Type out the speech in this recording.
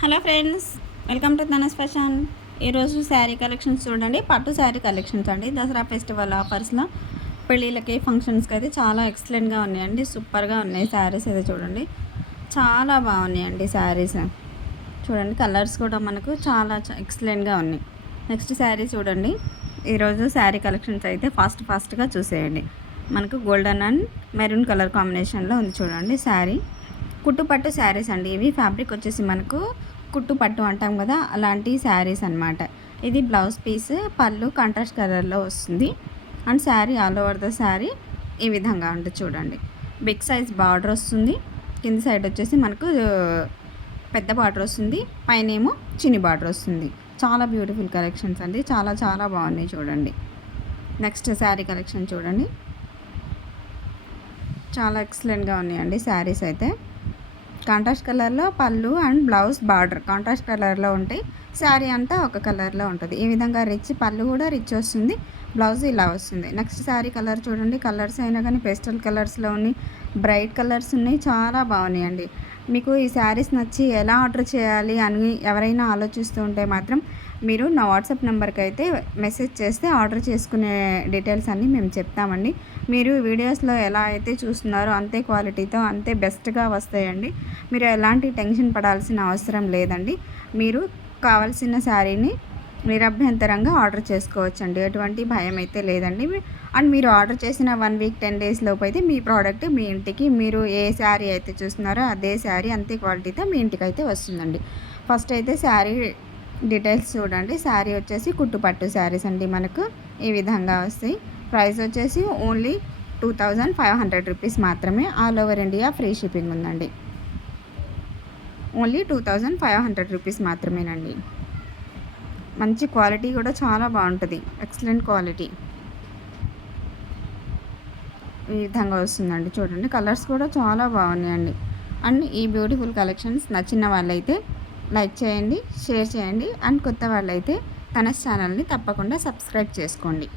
Hello friends, welcome to Tanas fashion. ఈరోజు sari collections చూడండి. పట్టు శారీ కలెక్షన్స్ అండి. దసరా ఫెస్టివల్ ఆఫర్స్లో పెళ్ళిళ్ళకి ఫంక్షన్స్కి అయితే చాలా ఎక్సలెంట్గా ఉన్నాయండి. సూపర్గా ఉన్నాయి శారీస్ అయితే చూడండి. చాలా బాగున్నాయండి శారీస్. చూడండి కలర్స్ కూడా మనకు చాలా ఎక్సలెంట్గా ఉన్నాయి. నెక్స్ట్ శారీ చూడండి. ఈరోజు శారీ కలెక్షన్స్ అయితే ఫాస్ట్గా చూసేయండి. మనకు గోల్డెన్ అండ్ మెరూన్ కలర్ కాంబినేషన్లో ఉంది చూడండి శారీ. కుట్టుపట్టు శారీస్ అండి. ఇవి ఫ్యాబ్రిక్ వచ్చేసి మనకు కుట్టుపట్టు అంటాం కదా, అలాంటి శారీస్ అనమాట. ఇది బ్లౌజ్ పీస్, పళ్ళు కాంట్రాస్ట్ కలర్లో వస్తుంది. And sari all over the sari ఈ విధంగా ఉంటుంది చూడండి. బిగ్ సైజ్ బార్డర్ వస్తుంది. కింద సైడ్ వచ్చేసి మనకు పెద్ద బార్డర్ వస్తుంది, పైన ఏమో చిన్ని బార్డర్ వస్తుంది. చాలా బ్యూటిఫుల్ కలెక్షన్స్ అండి. చాలా చాలా బాగున్నాయి చూడండి. నెక్స్ట్ శారీ కలెక్షన్ చూడండి. చాలా ఎక్సలెంట్గా ఉన్నాయండి శారీస్ అయితే. కాంట్రాస్ట్ కలర్లో పళ్ళు అండ్ బ్లౌజ్ బార్డర్ కాంట్రాస్ట్ కలర్లో ఉంటాయి. శారీ అంతా ఒక కలర్లో ఉంటుంది. ఈ విధంగా రిచ్ పళ్ళు కూడా రిచ్ వస్తుంది, బ్లౌజ్ ఇలా వస్తుంది. నెక్స్ట్ శారీ కలర్ చూడండి. కలర్స్ అయినా కానీ పేస్టల్ కలర్స్లో ఉన్నాయి, బ్రైట్ కలర్స్ ఉన్నాయి. చాలా బాగున్నాయండి. మీకు ఈ శారీస్ నచ్చి ఎలా ఆర్డర్ చేయాలి అని ఎవరైనా ఆలోచిస్తూ ఉంటే మాత్రం మీరు నా వాట్సాప్ నెంబర్కి అయితే మెసేజ్ చేస్తే ఆర్డర్ చేసుకునే డీటెయిల్స్ అన్నీ మేము చెప్తామండి. మీరు వీడియోస్లో ఎలా అయితే చూస్తున్నారో అంతే క్వాలిటీతో అంతే బెస్ట్గా వస్తాయండి. మీరు ఎలాంటి టెన్షన్ పడాల్సిన అవసరం లేదండి. మీరు కావాల్సిన శారీని నిరభ్యంతరంగా ఆర్డర్ చేసుకోవచ్చండి. ఎటువంటి భయం అయితే లేదండి. అండ్ మీరు ఆర్డర్ చేసిన 1 వీక్ 10 డేస్ లోపు అయితే మీ ప్రోడక్ట్ మీ ఇంటికి, మీరు ఏ శారీ అయితే చూస్తున్నారో అదే శారీ అంతే క్వాలిటీతో మీ ఇంటికి అయితే వస్తుందండి. ఫస్ట్ అయితే శారీ డీటెయిల్స్ చూడండి. శారీ వచ్చేసి కుట్టుపట్టు శారీస్ అండి. మనకు ఈ విధంగా వస్తాయి. ప్రైస్ వచ్చేసి ఓన్లీ 2500 రూపీస్ మాత్రమే. All over India free shipping ఉందండి. ఓన్లీ 2500 రూపీస్ మాత్రమేనండి. మంచి క్వాలిటీ కూడా చాలా బాగుంటుంది. ఎక్సలెంట్ క్వాలిటీ ఈ విధంగా వస్తుందండి. చూడండి కలర్స్ కూడా చాలా బాగున్నాయండి. అండ్ ఈ బ్యూటిఫుల్ కలెక్షన్స్ నచ్చిన వాళ్ళైతే లైక్ చేయండి, షేర్ చేయండి. అండ్ కొత్త వాళ్ళైతే తన ఛానల్ని తప్పకుండా సబ్స్క్రైబ్ చేసుకోండి.